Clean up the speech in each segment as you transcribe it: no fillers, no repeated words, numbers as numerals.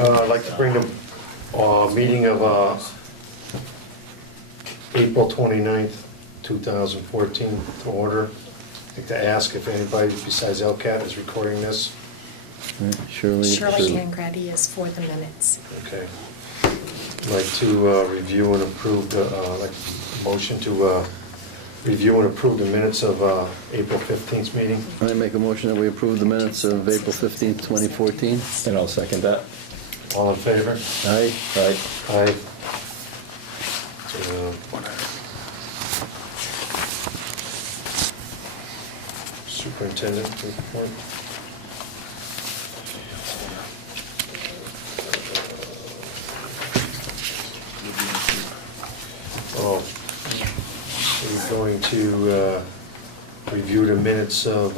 I'd like to bring the meeting of April 29th, 2014 to order. I'd like to ask if anybody besides LCAT is recording this. Shirley Tancredi is for the minutes. Okay. I'd like to review and approve the, like motion to review and approve the minutes of April 15th meeting. I make a motion that we approve the minutes of April 15th, 2014. And I'll second that. All in favor? Aye. Aye. Aye. Superintendent report. Oh, we're going to review the minutes of,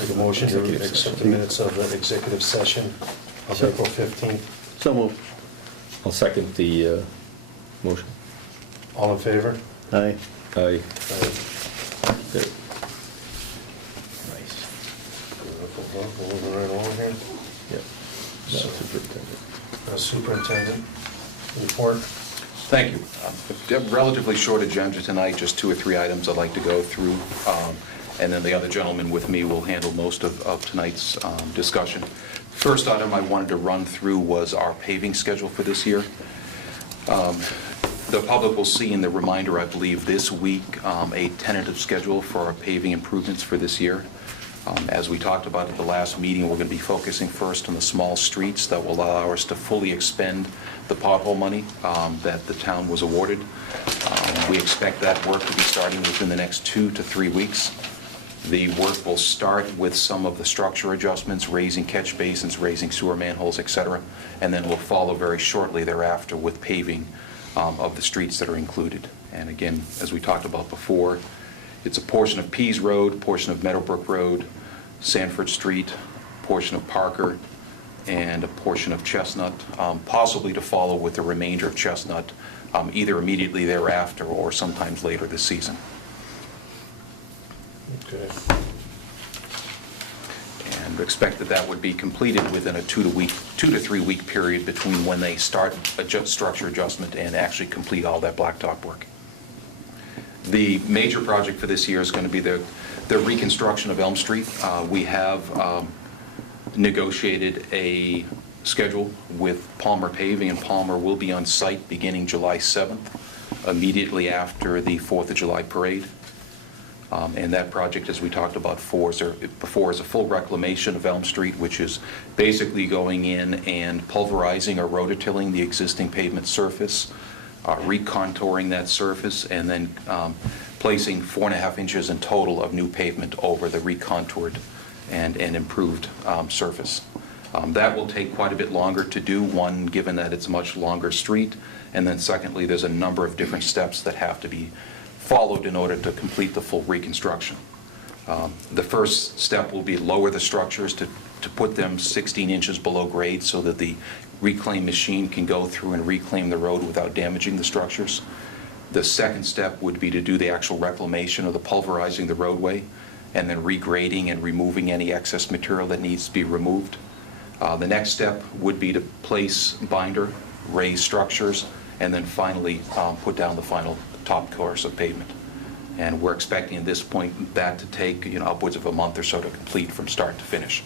make a motion to Executive accept the session. minutes of the executive session of Sure. April 15th. So moved. I'll second the motion. All in favor? Aye. Aye. Aye. Good. Nice. Moving right along here. Yep. Now, superintendent. Superintendent report. Thank you. A relatively short agenda tonight, just 2 or 3 items I'd like to go through, and then the other gentleman with me will handle most of tonight's discussion. First item I wanted to run through was our paving schedule for this year. The public will see in the reminder, I believe, this week, a tentative schedule for our paving improvements for this year. As we talked about at the last meeting, we're going to be focusing first on the small streets that will allow us to fully expend the pothole money that the town was awarded. We expect that work to be starting within the next 2 to 3 weeks. The work will start with some of the structure adjustments, raising catch basins, raising sewer manholes, etc., and then we'll follow very shortly thereafter with paving of the streets that are included. And again, as we talked about before, it's a portion of Pease Road, portion of Meadowbrook Road, Sanford Street, portion of Parker, and a portion of Chestnut, possibly to follow with the remainder of Chestnut either immediately thereafter or sometimes later this season. Okay. And expect that that would be completed within a 2 to 3 week period between when they start structure adjustment and actually complete all that blacktop work. The major project for this year is going to be the reconstruction of Elm Street. We have negotiated a schedule with Palmer Paving, and Palmer will be on site beginning July 7th, immediately after the 4th of July parade. And that project, as we talked about before, is a full reclamation of Elm Street, which is basically going in and pulverizing or rototilling the existing pavement surface, recontouring that surface, and then placing 4.5 inches in total of new pavement over the recontoured and improved surface. That will take quite a bit longer to do, one, given that it's a much longer street, and then secondly, there's a number of different steps that have to be followed in order to complete the full reconstruction. The first step will be lower the structures to put them 16 inches below grade so that the reclaim machine can go through and reclaim the road without damaging the structures. The second step would be to do the actual reclamation of the pulverizing the roadway and then regrading and removing any excess material that needs to be removed. The next step would be to place binder, raise structures, and then finally put down the final top course of pavement. And we're expecting at this point that to take upwards of a month or so to complete from start to finish.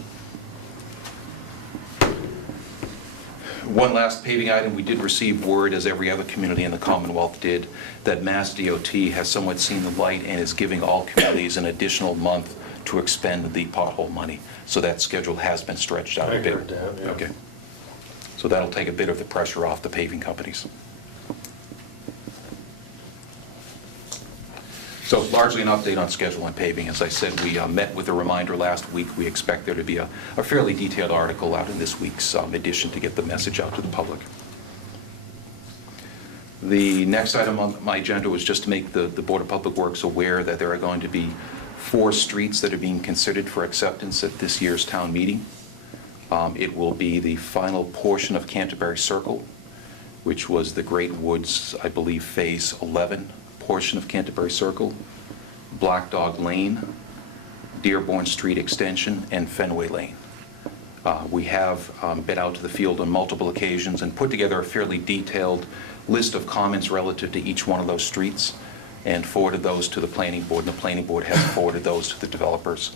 One last paving item, we did receive word, as every other community in the Commonwealth did, that Mass DOT has somewhat seen the light and is giving all communities an additional month to expend the pothole money. So that schedule has been stretched out a bit. I heard that, yeah. Okay. So that'll take a bit of the pressure off the paving companies. So largely an update on schedule and paving. As I said, we met with a reminder last week. We expect there to be a fairly detailed article out in this week's edition to get the message out to the public. The next item on my agenda was just to make the Board of Public Works aware that there are going to be 4 streets that are being considered for acceptance at this year's town meeting. It will be the final portion of Canterbury Circle, which was the Great Woods, I believe, Phase 11 portion of Canterbury Circle, Black Dog Lane, Dearborn Street Extension, and Fenway Lane. We have been out to the field on multiple occasions and put together a fairly detailed list of comments relative to each one of those streets and forwarded those to the planning board, and the planning board has forwarded those to the developers.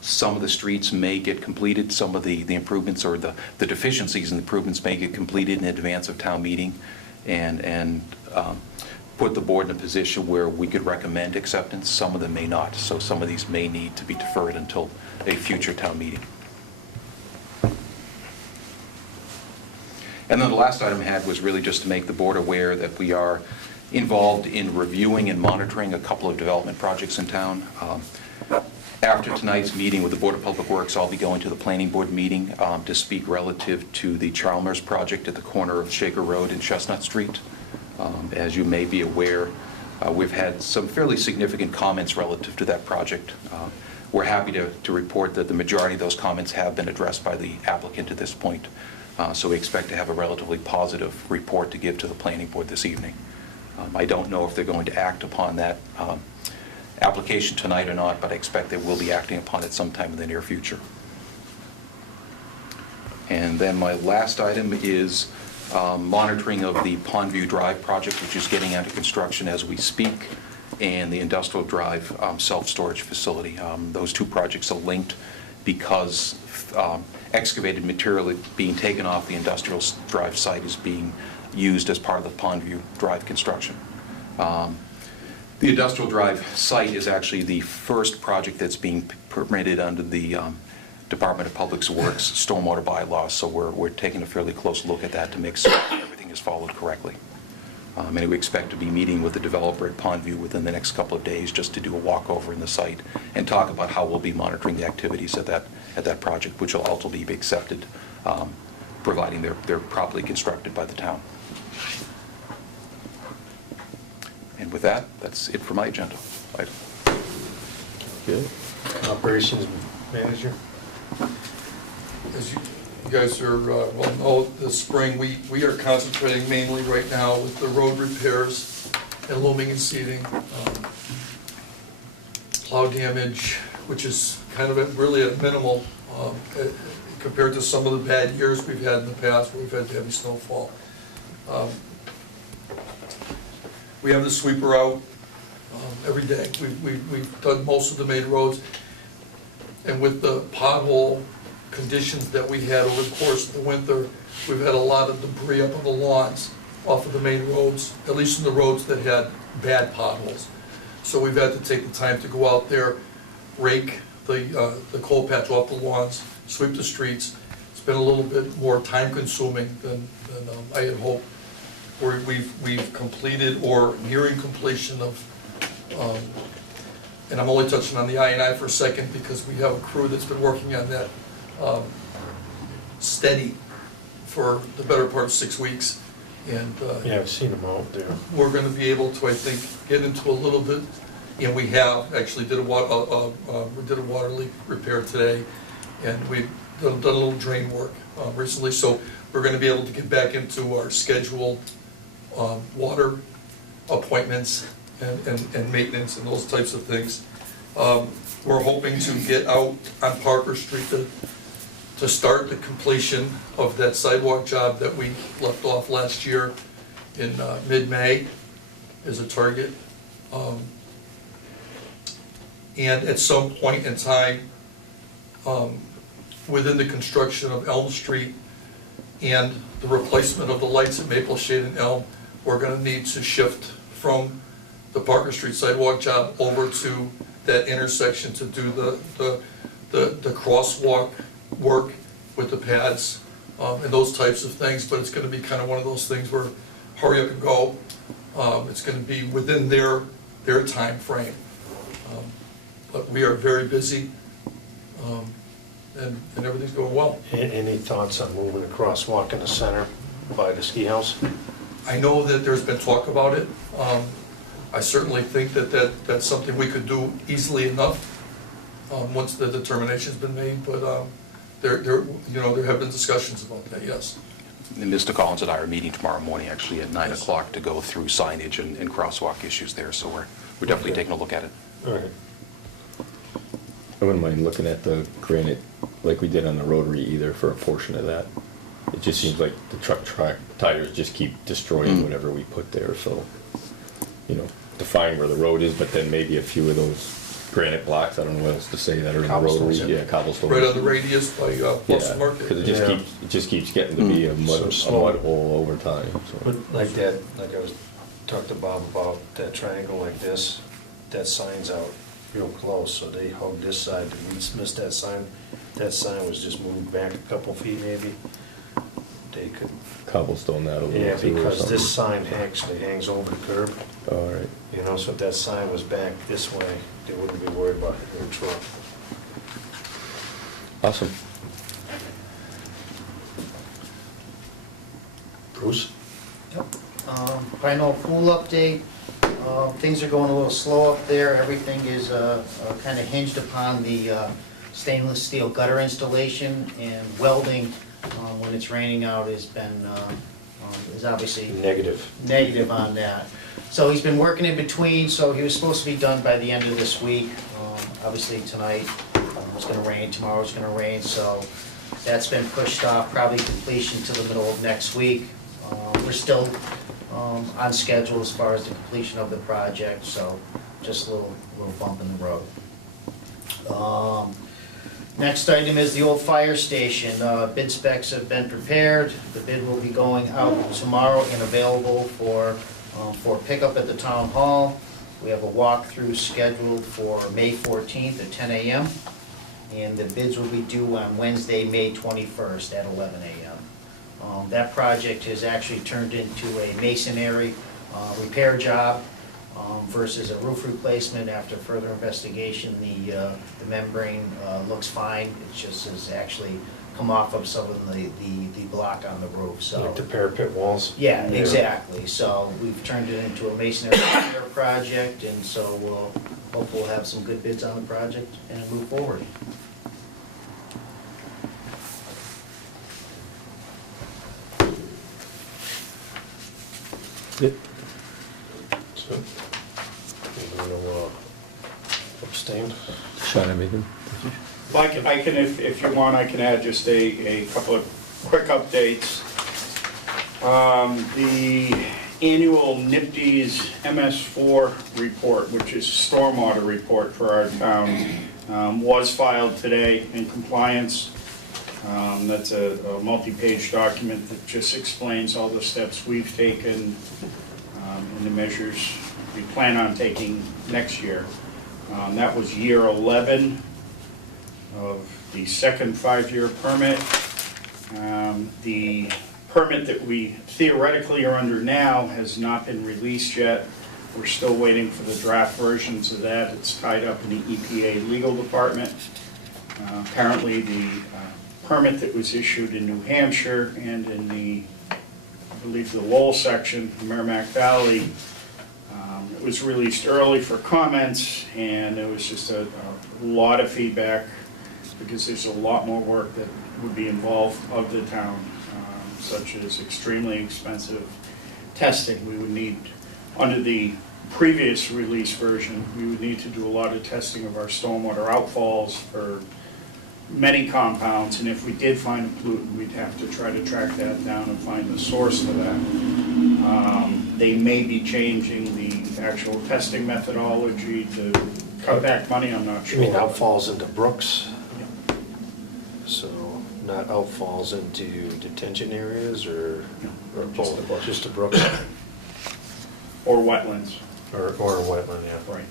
Some of the streets may get completed, some of the improvements or the deficiencies and improvements may get completed in advance of town meeting and put the board in a position where we could recommend acceptance. Some of them may not, so some of these may need to be deferred until a future town meeting. And then the last item I had was really just to make the board aware that we are involved in reviewing and monitoring a couple of development projects in town. After tonight's meeting with the Board of Public Works, I'll be going to the Planning Board meeting to speak relative to the Chalmers project at the corner of Shaker Road and Chestnut Street. As you may be aware, we've had some fairly significant comments relative to that project. We're happy to report that the majority of those comments have been addressed by the applicant at this point. So we expect to have a relatively positive report to give to the Planning Board this evening. I don't know if they're going to act upon that application tonight or not, but I expect they will be acting upon it sometime in the near future. And then my last item is monitoring of the Pondview Drive project, which is getting under construction as we speak, and the Industrial Drive self-storage facility. Those two projects are linked because excavated material being taken off the Industrial Drive site is being used as part of the Pondview Drive construction. The Industrial Drive site is actually the first project that's being permitted under the Department of Public Works stormwater bylaws, so we're taking a fairly close look at that to make sure everything is followed correctly. And we expect to be meeting with the developer at Pondview within the next couple of days just to do a walkover in the site and talk about how we'll be monitoring the activities at that project, which will ultimately be accepted, providing they're properly constructed by the town. And with that, that's it for my agenda item. Good. Operations Manager? As you guys are well know, this spring, we are concentrating mainly right now with the road repairs and loaming and seeding, plow damage, which is kind of really at minimal compared to some of the bad years we've had in the past where we've had heavy snowfall. We have the sweeper out every day. We've done most of the main roads. And with the pothole conditions that we had over the course of the winter, we've had a lot of debris up on the lawns off of the main roads, at least in the roads that had bad potholes. So we've had to take the time to go out there, rake the coal patch off the lawns, sweep the streets. It's been a little bit more time consuming than I had hoped. We've completed or nearing completion of, and I'm only touching on the I&I for a second because we have a crew that's been working on that steady for the better part of 6 weeks. And Yeah, I've seen them out there. we're going to be able to, I think, get into a little bit, and we have actually did a water leak repair today, and we've done a little drain work recently, so we're going to be able to get back into our scheduled water appointments and maintenance and those types of things. We're hoping to get out on Parker Street to start the completion of that sidewalk job that we left off last year in mid-May is a target. And at some point in time, within the construction of Elm Street and the replacement of the lights at Maple Shade and Elm, we're going to need to shift from the Parker Street sidewalk job over to that intersection to do the crosswalk work with the pads and those types of things. But it's going to be kind of one of those things where hurry up and go. It's going to be within their time frame. But we are very busy, and everything's going well. Any thoughts on moving a crosswalk in the center by the ski house? I know that there's been talk about it. I certainly think that's something we could do easily enough once the determination's been made. But there have been discussions about that. Yes. And Mr. Collins and I are meeting tomorrow morning, actually at 9 o'clock, to go through signage and crosswalk issues there. So we're definitely taking a look at it. All right. I wouldn't mind looking at the granite like we did on the rotary either for a portion of that. It just seems like the truck tires just keep destroying whatever we put there, so, you know, define where the road is, but then maybe a few of those granite blocks, I don't know what else to say, that are in the Cobblestones, rotary. yeah. Yeah, cobblestones. Right on the radius by Boston Yeah, Market. because Yeah. it just keeps getting to be a mud hole over time, so. But like that, like I was, talked to Bob about that triangle like this, that sign's out real close, so they hugged this side, we missed that sign was just moved back a couple feet maybe. They could, Cobblestone that a little yeah, too or because this something. sign actually hangs over the curb, All right. you know, so if that sign was back this way, they wouldn't be worried about their truck. Awesome. Bruce? Final pool update. Things are going a little slow up there. Everything is kind of hinged upon the stainless steel gutter installation, and welding, when it's raining out, has been, is obviously Negative. negative on that. So he's been working in between, so he was supposed to be done by the end of this week. Obviously tonight, it's gonna rain, tomorrow it's gonna rain, so that's been pushed off, probably completion to the middle of next week. We're still on schedule as far as the completion of the project, so just a little bump in the road. Next item is the old fire station. Bid specs have been prepared. The bid will be going out tomorrow and available for pickup at the town hall. We have a walkthrough scheduled for May 14th at 10 a.m. And the bids will be due on Wednesday, May 21st at 11 a.m. That project has actually turned into a masonry repair job versus a roof replacement. After further investigation, the membrane looks fine. It just has actually come off of some of the block on the roof, so. Like the parapet walls? Yeah, exactly. So we've turned it into a masonry repair project, and so we'll hope we'll have some good bids on the project and move forward. Yep. So, you wanna abstain? Sean, anything? Well, I can, if you want, I can add just a couple of quick updates. The annual NIPD's MS4 report, which is stormwater report for our town, was filed today in compliance. That's a multi-page document that just explains all the steps we've taken and the measures we plan on taking next year. That was year 11 of the second 5-year permit. The permit that we theoretically are under now has not been released yet. We're still waiting for the draft versions of that. It's tied up in the EPA legal department. Apparently the permit that was issued in New Hampshire and in the, I believe, the Lowell section, Merrimack Valley, it was released early for comments, and it was just a lot of feedback, because there's a lot more work that would be involved of the town, such as extremely expensive testing. We would need, under the previous release version, we would need to do a lot of testing of our stormwater outfalls for many compounds, and if we did find a pollutant, we'd have to try to track that down and find the source for that. They may be changing the actual testing methodology to cut back money, I'm not You sure. mean outfalls into brooks? Yeah. So not outfalls into detention areas or No, just the both? brooks. Just the brooks Or wetlands. or a wetland, yeah. Right.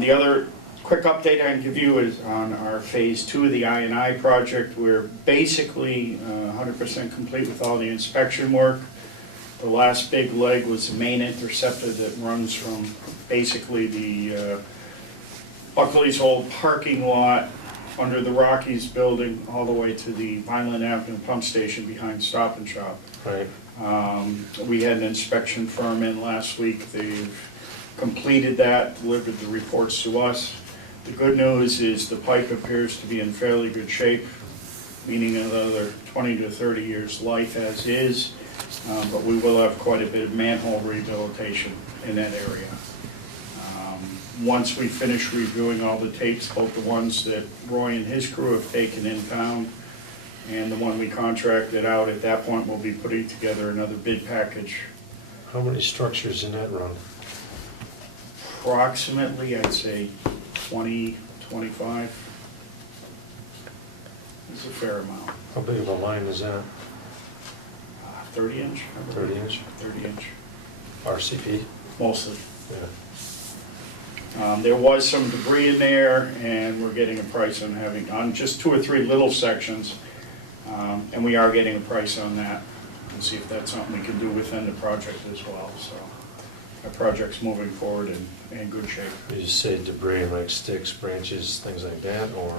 The other quick update I can give you is on our phase 2 of the I&I project. We're basically 100% complete with all the inspection work. The last big leg was the main interceptor that runs from basically the Buckley's old parking lot under the Rockies building all the way to the Vineland Avenue pump station behind Stop and Shop. Right. We had an inspection firm in last week. They've completed that, delivered the reports to us. The good news is the pipe appears to be in fairly good shape, meaning another 20 to 30 years life as is, but we will have quite a bit of manhole rehabilitation in that area. once we finish reviewing all the tapes, both the ones that Roy and his crew have taken in town and the one we contracted out, at that point, we'll be putting together another bid package. How many structures in that run? Approximately, I'd say 20, 25. It's a fair amount. How big of a line is that? 30 inch? I believe. 30 inch? 30 inch, RCP? mostly. Yeah. There was some debris in there, and we're getting a price on just 2 or 3 little sections. And we are getting a price on that, and see if that's something we can do within the project as well, so. Our project's moving forward in good shape. You just say debris like sticks, branches, things like that, or?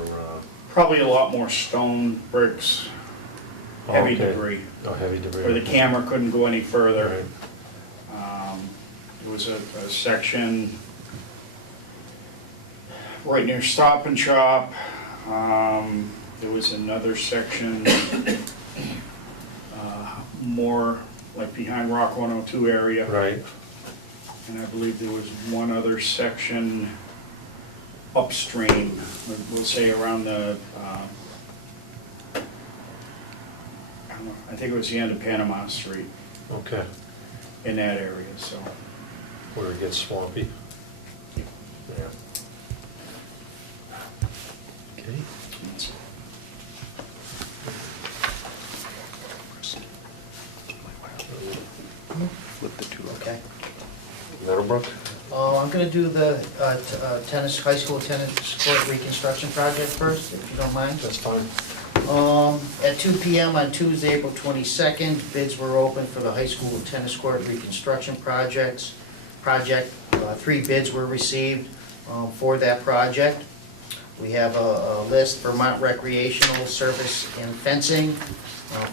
Probably a lot more stone, bricks, heavy Okay. debris, Oh, heavy debris. where the camera couldn't go any further. Right. There was a section right near Stop and Shop. There was another section more like behind Rock 102 area. Right. And I believe there was one other section upstream, we'll say around the, I don't know, I think it was the end of Panama Street, Okay. in that area, so. Where it gets swampy. Yeah. Okay. Flip the two. Okay. Meadowbrook? I'm gonna do the high school tennis court reconstruction project first, if you don't mind. That's fine. At 2 PM on Tuesday, April 22nd, bids were open for the high school tennis court reconstruction project. 3 bids were received for that project. We have a list, Vermont Recreational Service and Fencing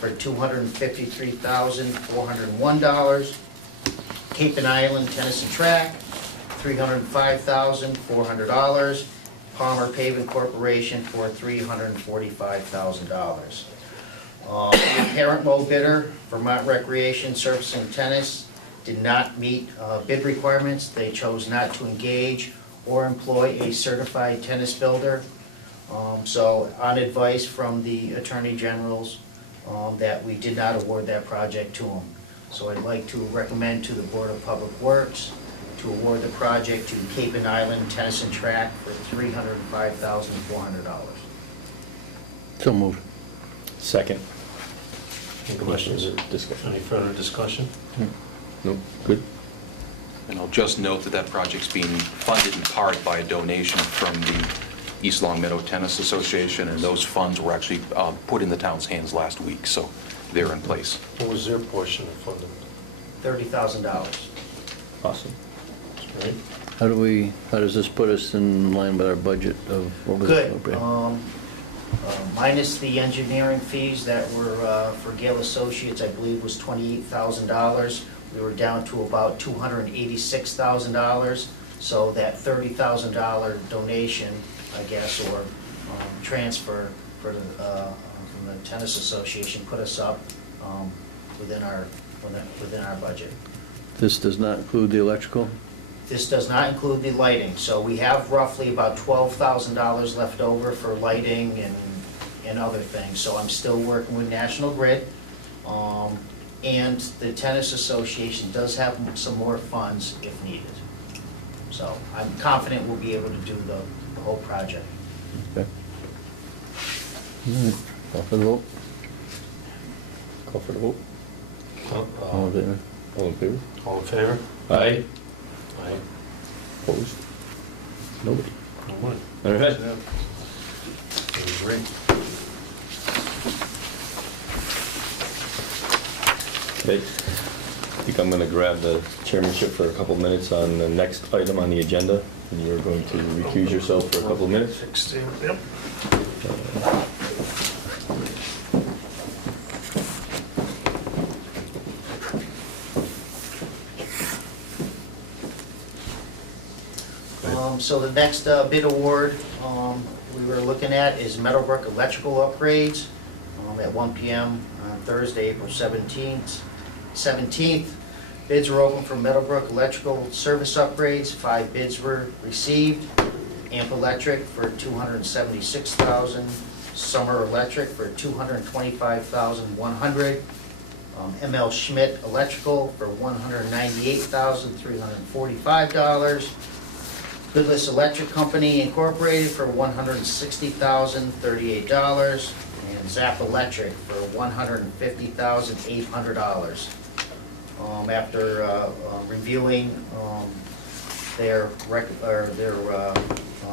for $253,401. Cape and Island Tennis and Track, $305,400. Palmer Paving Corporation for $345,000. Parent low bidder, Vermont Recreation Service and Tennis, did not meet bid requirements. They chose not to engage or employ a certified tennis builder. So on advice from the Attorney General's, that we did not award that project to them. So I'd like to recommend to the Board of Public Works to award the project to Cape and Island Tennis and Track for $305,400. So moved. Second. Any questions? Discussion? Any further discussion? Nope, good. And I'll just note that that project's being funded in part by a donation from the East Long Meadow Tennis Association, and those funds were actually put in the town's hands last week, so they're in place. What was their portion of funding? $30,000. Awesome. Right? How does this put us in line with our budget of what was Good. appropriate? Minus the engineering fees that were for Gale Associates, I believe was $28,000. We were down to about $286,000. So that $30,000 donation, I guess, or transfer for the, from the Tennis Association put us up within our budget. This does not include the electrical? This does not include the lighting, so we have roughly about $12,000 left over for lighting and other things. So I'm still working with National Grid, and the Tennis Association does have some more funds if needed. So I'm confident we'll be able to do the whole project. Okay. All right. Call for the vote. Call for the vote. All in favor? All in favor? All in favor? Aye. Aye. Opposed? Nobody. No one. All right. That was great. Okay. I think I'm gonna grab the chairmanship for a couple minutes on the next item on the agenda, and you're going to recuse yourself for a couple minutes. 16, yep. So the next bid award we were looking at is Meadowbrook Electrical Upgrades at 1 PM on Thursday, April 17th. Bids were open for Meadowbrook Electrical Service Upgrades. 5 bids were received. Amp Electric for $276,000. Summer Electric for $225,100. ML Schmidt Electrical for $198,345. Goodless Electric Company Incorporated for $160,038. And Zap Electric for $150,800. After reviewing their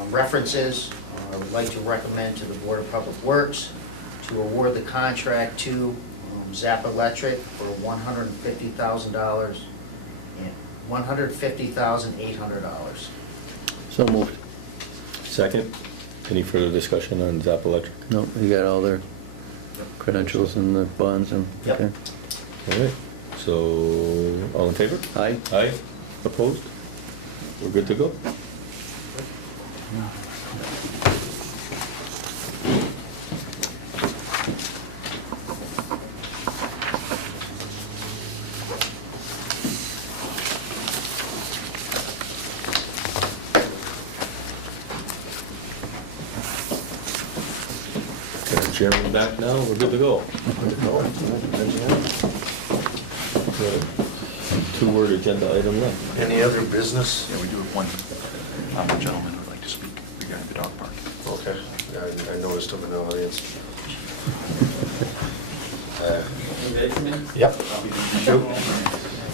references, I would like to recommend to the Board of Public Works to award the contract to Zap Electric for $150,000 and $150,800. So moved. Second, any further discussion on Zap Electric? No, you got all their credentials and the bonds and, Yep. okay. All right, so, all in favor? Aye? Aye, opposed? We're good to go? Chairman back now, we're good to go. Good. Two-word agenda item left. Any other business? Yeah, we do have one gentleman who'd like to speak regarding the dog park. Okay, I noticed him in the audience. You ready for me? Yep.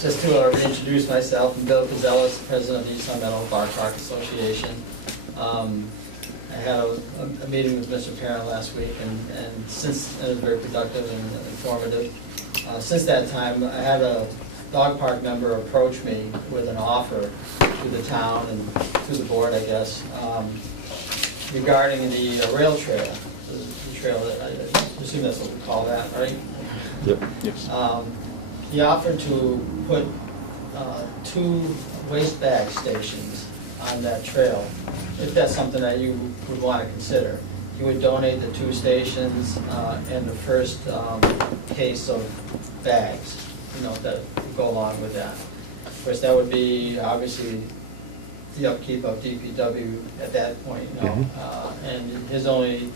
Just to reintroduce myself, I'm Bill Cazellas, President of the East Long Meadow Dog Park Association. I had a meeting with Mr. Parent last week, and since it was very productive and informative. Since that time, I had a dog park member approach me with an offer to the town and to the board, I guess, regarding the rail trail, the trail that I assume that's what we call that, right? Yep. Yes. He offered to put 2 waste bag stations on that trail, if that's something that you would want to consider. He would donate the 2 stations and the first case of bags, that would go along with that. Of course, that would be obviously the upkeep of DPW at that point, and his only,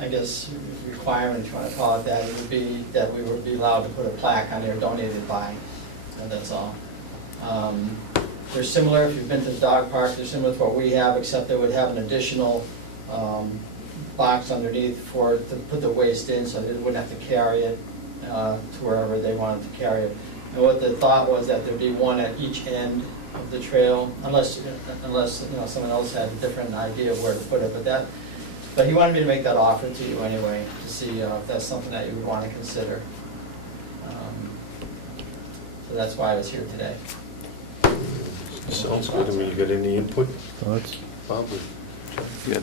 I guess, requirement, if you want to call it that, it would be that we would be allowed to put a plaque on there, donated by, and that's all. They're similar, if you've been to the dog park, they're similar to what we have, except they would have an additional box underneath to put the waste in, so they wouldn't have to carry it to wherever they wanted to carry it. And what the thought was that there'd be one at each end of the trail, unless someone else had a different idea of where to put it, but he wanted me to make that offer to you anyway, to see if that's something that you would want to consider. So that's why I was here today. Sounds good. I mean, you got any input? Thoughts? Bob? Good.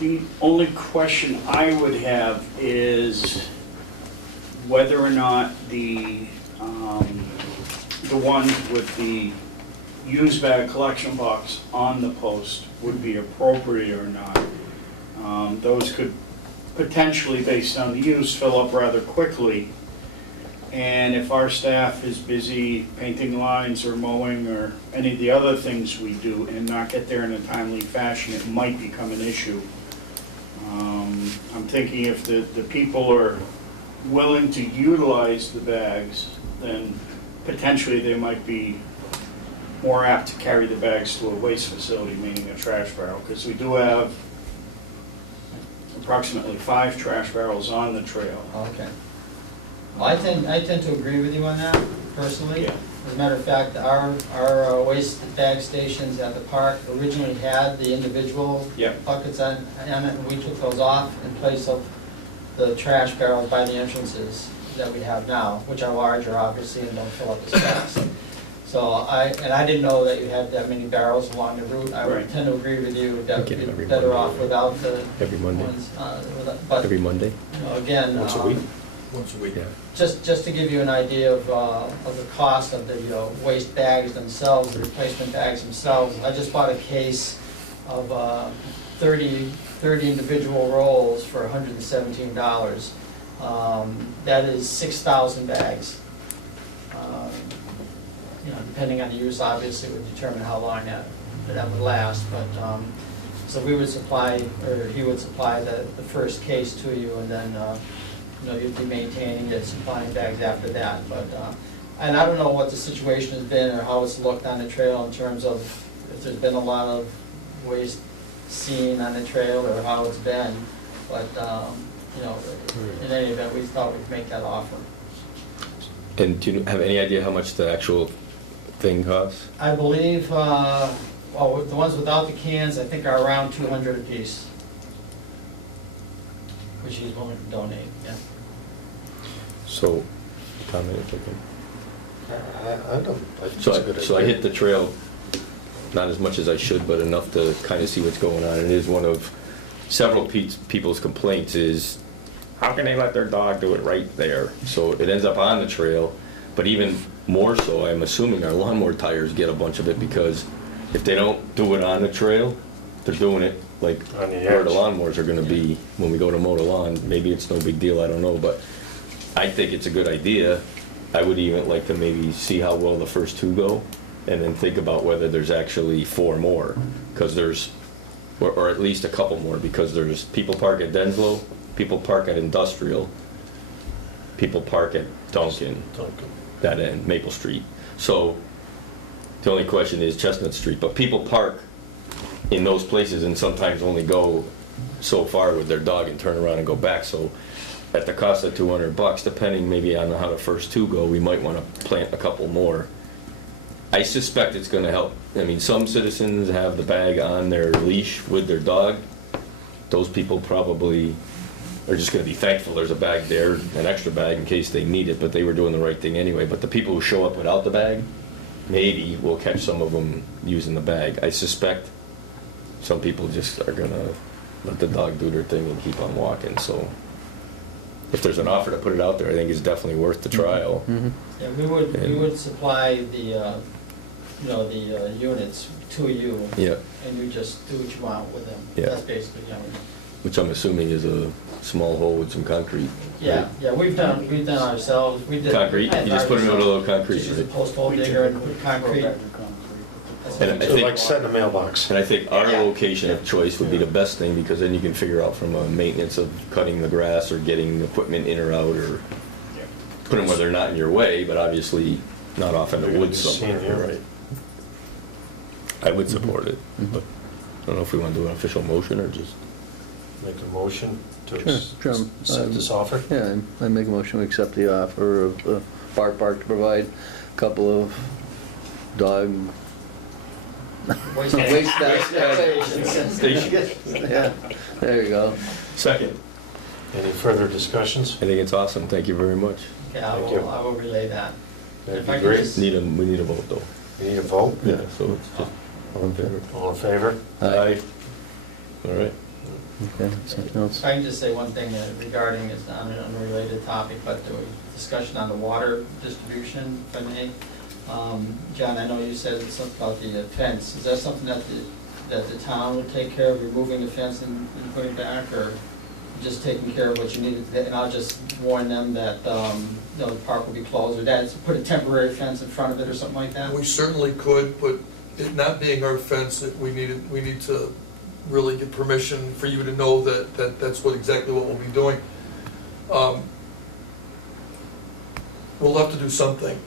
The only question I would have is whether or not the one with the used bag collection box on the post would be appropriate or not. Those could potentially, based on the use, fill up rather quickly. And if our staff is busy painting lines or mowing or any of the other things we do and not get there in a timely fashion, it might become an issue. I'm thinking if the people are willing to utilize the bags, then potentially they might be more apt to carry the bags to a waste facility, meaning a trash barrel, because we do have approximately 5 trash barrels on the trail. Okay. Well, I tend to agree with you on that, personally. Yeah. As a matter of fact, our waste bag stations at the park originally had the individual Yep. buckets on it, and we took those off in place of the trash barrels by the entrances that we have now, which are larger, obviously, and don't fill up as fast. So I didn't know that you had that many barrels along the route. I would Right. tend to agree with you that Get we'd them be every better Monday. off without the Every Monday. ones. But, Every Monday? again. Once a week? Once a week. Yeah. Just to give you an idea of the cost of the waste bags themselves, the replacement bags themselves, I just bought a case of 30 individual rolls for $117. That is 6,000 bags. You know, depending on the use, obviously, would determine how long that would last, but, so we would supply, or he would supply the first case to you, and then, you know, you'd be maintaining it, supplying bags after that, but, and I don't know what the situation has been or how it's looked on the trail in terms of if there's been a lot of waste seen on the trail or how it's been, but, you know, in any event, we thought we'd make that offer. And do you have any idea how much the actual thing costs? I believe, well, the ones without the cans, I think are around 200 apiece, which he's willing to donate, yeah. So, comment if I can. I don't, I think it's a good So I idea. hit the trail, not as much as I should, but enough to kind of see what's going on. It is one of several people's complaints is, how can they let their dog do it right there? So it ends up on the trail, but even more so, I'm assuming our lawnmower tires get a bunch of it, because if they don't do it on the trail, they're doing it like On the where the edge. lawnmowers are gonna be when we go to mow the lawn. Maybe it's no big deal, I don't know, but I think it's a good idea. I would even like to maybe see how well the first two go, and then think about whether there's actually 4 more, because there's, or at least a couple more, because there's people park at Denslow, people park at Industrial, people park at Duncan, that end, Maple Street. So, the only question is Chestnut Street, but people park in those places and sometimes only go so far with their dog and turn around and go back, so at the cost of $200, depending maybe on how the first two go, we might want to plant a couple more. I suspect it's gonna help. I mean, some citizens have the bag on their leash with their dog. Those people probably are just gonna be thankful there's a bag there, an extra bag in case they need it, but they were doing the right thing anyway. But the people who show up without the bag, maybe we'll catch some of them using the bag. I suspect some people just are gonna let the dog do their thing and keep on walking, so. If there's an offer to put it out there, I think it's definitely worth the trial. Yeah, we would supply the, you know, the units to you. Yeah, And you just do what you want with them. Yeah. That's basically, you know. which I'm assuming is a small hole with some concrete. Yeah, right? yeah, we've done ourselves, we did. Concrete, you just put them in a little concrete, Just use a right? post hole digger and put concrete. That's what And we I do. So like set in the mailbox. And I think our Yeah. location of choice would be the best thing, because then you can figure out from a maintenance of cutting the grass or getting equipment in or out, or put them where they're not in your way, but obviously not off in the They're gonna woods be seen somewhere, here. right? I would support it, but I don't know if we want to do an official motion or just. Make a motion to Sure, accept this offer. Yeah, I make a motion to accept the offer of Bark Park to provide a couple of dog Waste waste stations. Yeah, there you go. Second. Any further discussions? I think it's awesome, thank you very much. Okay, I Thank you. will, I will relay that. That'd If be I could great. just- We need a vote though. You need a vote? Yeah, so it's just all in favor. All in favor? Aye. All right. Okay, something else? If I can just say one thing regarding, it's on an unrelated topic, but the discussion on the water distribution, if I may. John, I know you said something about the fence. Is that something that the town would take care of, removing the fence and putting it back, or just taking care of what you needed? And I'll just warn them that, you know, the park will be closed, or that, put a temporary fence in front of it or something like that? We certainly could, but it not being our fence, that we need to really get permission for you to know that that's exactly what we'll be doing. We'll have to do something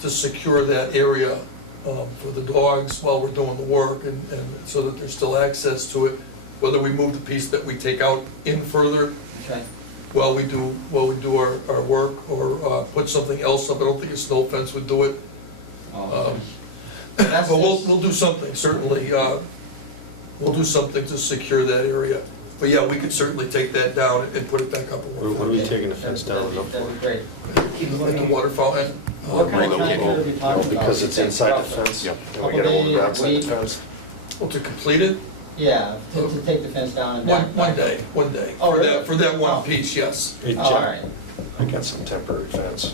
to secure that area for the dogs while we're doing the work, and so that there's still access to it. Whether we move the piece that we take out in further Okay. while we do our work, or put something else up. I don't think a snow fence would do it. That's But just- we'll do something, certainly. We'll do something to secure that area. But yeah, we could certainly take that down and put it back up. What are we taking the fence down enough That'd for? be great. Like the water fountain. What kind of relocate. fence are we talking about? Because it's inside the fence? Yep. And we gotta move it outside the Couple fence? Well, to complete it, Yeah, to take the fence down and back. one day. Oh, For really? that Oh. one piece, yes. Hey, Oh, all Jeff, right. I got some temporary fence.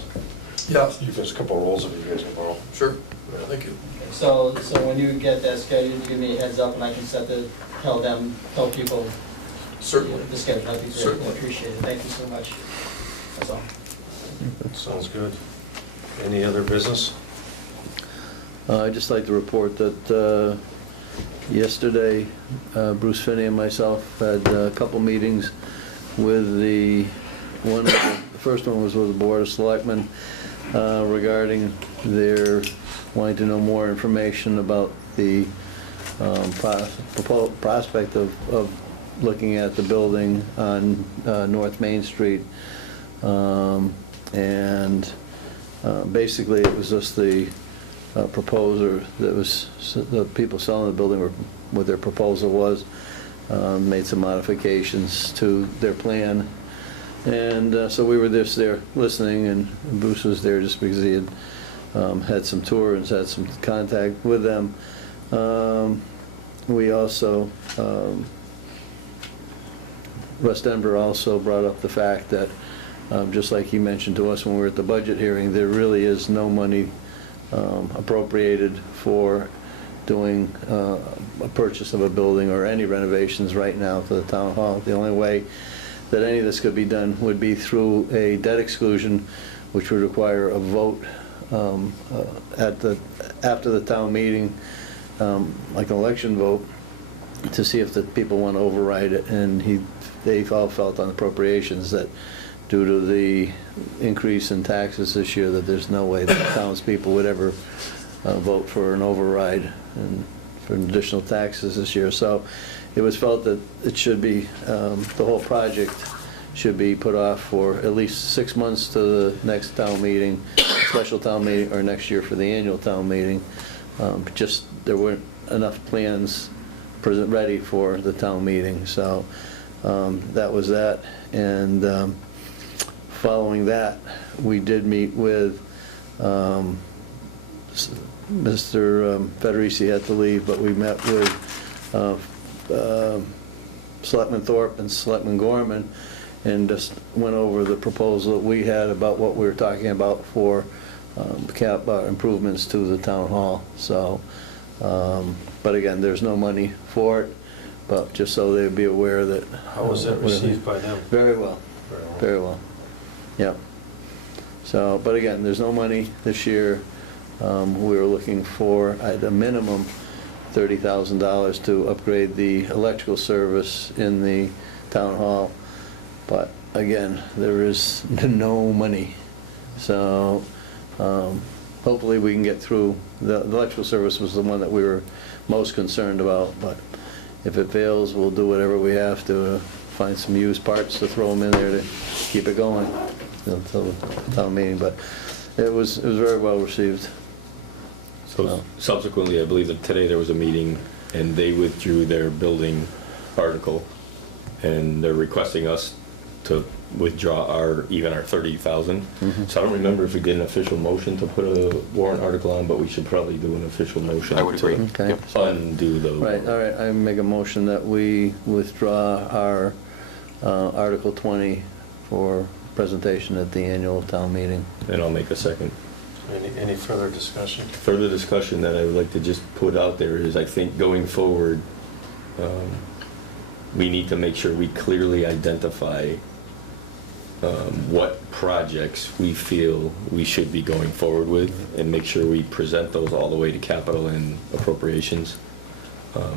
Yeah, There's a couple of rolls of it you guys can borrow. sure. Thank you. So when you get that scheduled, give me a heads up and I can tell people Certainly. the schedule. That'd be great. I Certainly. appreciate it. Thank you so much. That's all. Sounds good. Any other business? I'd just like to report that yesterday, Bruce Finney and myself had a couple meetings with the first one was with the Board of Selectmen regarding their wanting to know more information about the prospect of looking at the building on North Main Street. Basically, it was just the proposer that was, the people selling the building were, what their proposal was, made some modifications to their plan. And so we were just there listening, and Bruce was there just because he had had some tours, had some contact with them. We also, Russ Denver also brought up the fact that, just like he mentioned to us when we were at the budget hearing, there really is no money appropriated for doing a purchase of a building or any renovations right now to the town hall. The only way that any of this could be done would be through a debt exclusion, which would require a vote after the town meeting, like an election vote, to see if the people want to override it. And they all felt on appropriations that due to the increase in taxes this year, that there's no way that townspeople would ever vote for an override and for additional taxes this year. So it was felt that it should be, the whole project should be put off for at least 6 months to the next town meeting, special town meeting, or next year for the annual town meeting. Just there weren't enough plans ready for the town meeting. So that was that. And following that, we did meet with Mr. Federici had to leave, but we met with Selectman Thorpe and Selectman Gorman and just went over the proposal that we had about what we were talking about for improvements to the town hall. So, but again, there's no money for it, but just so they'd be aware that. How was that received by them? Very well, very well. Yep. So, but again, there's no money this year. We were looking for, at a minimum, $30,000 to upgrade the electrical service in the town hall. But again, there is no money. So hopefully we can get through. The electrical service was the one that we were most concerned about, but if it fails, we'll do whatever we have to find some used parts to throw them in there to keep it going until the town meeting. But it was very well received. So subsequently, I believe that today there was a meeting and they withdrew their building article, and they're requesting us to withdraw even our 30,000. So I don't remember if we did an official motion to put a warrant article on, but we should probably do an official motion. I would agree. Okay. Yep. Undo the. Right, all right, I make a motion that we withdraw our Article 20 for presentation at the annual town meeting. And I'll make a second. Any further discussion? Further discussion that I would like to just put out there is, I think going forward, we need to make sure we clearly identify what projects we feel we should be going forward with, and make sure we present those all the way to capital and appropriations.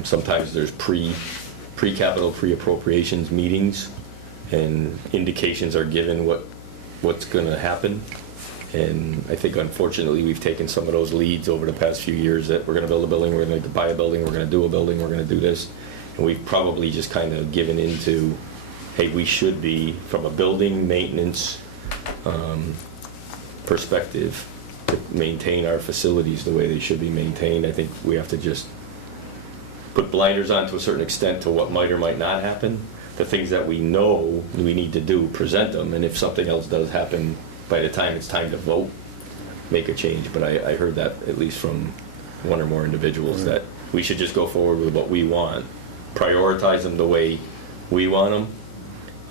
Sometimes there's pre-capital, pre-appropriations meetings, and indications are given what's going to happen. And I think unfortunately we've taken some of those leads over the past few years that we're going to build a building, we're going to buy a building, we're going to do a building, we're going to do this. And we've probably just kind of given into, hey, we should be, from a building maintenance perspective, to maintain our facilities the way they should be maintained. I think we have to just put blinders on to a certain extent to what might or might not happen. The things that we know we need to do, present them, and if something else does happen, by the time it's time to vote, make a change. But I heard that at least from one or more individuals, that we should just go forward with what we want, prioritize them the way we want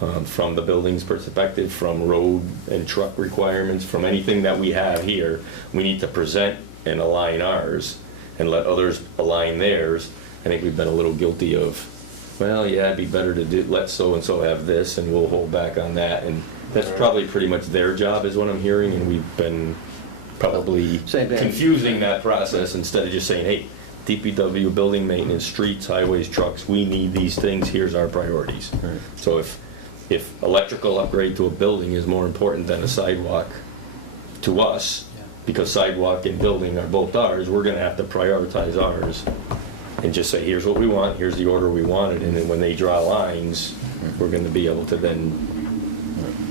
them, from the building's perspective, from road and truck requirements, from anything that we have here. We need to present and align ours and let others align theirs. I think we've been a little guilty of, well, yeah, it'd be better to let so-and-so have this and we'll hold back on that. And that's probably pretty much their job is what I'm hearing, and we've been probably Same thing. confusing that process instead of just saying, hey, DPW, building maintenance, streets, highways, trucks, we need these things, here's our priorities. Right. So if electrical upgrade to a building is more important than a sidewalk to us, because sidewalk and building are both ours, we're gonna have to prioritize ours and just say, here's what we want, here's the order we want it in, and when they draw lines, we're gonna be able to then,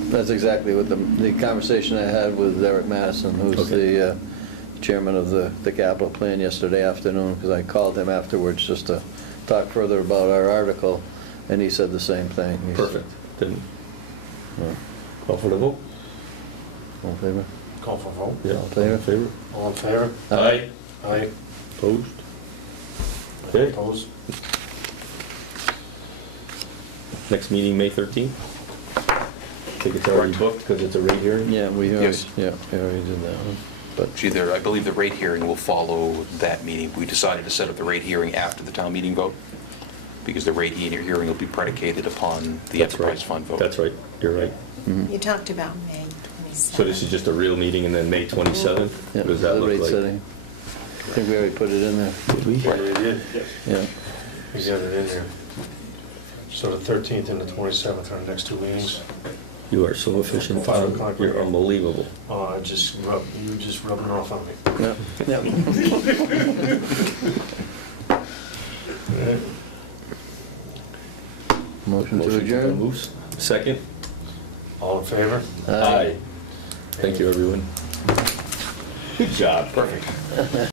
That's exactly what the conversation I had with Eric Madison, who's Okay. the chairman of the capital plan yesterday afternoon, because I called him afterwards just to talk further about our article, and he said the same thing. He said, perfect. Then well, call for the vote. all in favor? Call for vote. Yeah, All in favor? All in favor? Aye. Aye. Opposed? Okay. Opposed? Next meeting, May 13th? Think it's already booked because it's a rate hearing? Yeah, we already, Yes. yeah, we already did that one. But I believe the rate hearing will follow that meeting. We decided to set up the rate hearing after the town meeting vote, because the rate hearing will be predicated upon the That's right. enterprise fund vote. That's right, you're right. You talked about May 27th. So this is just a real meeting and then May 27th? yeah, What does that the look rate like? setting. I think we already put it in there. Did we? Yeah, they did. Yeah. We got it in there. So the 13th and the 27th are the next two meetings. You are so efficient, 5 Tom. o'clock. You're unbelievable. Oh, you were just rubbing off on me. Yeah, yeah. Motion to adjourn? Moose. Second? All in favor? Aye. Thank you, everyone. Good job. Perfect.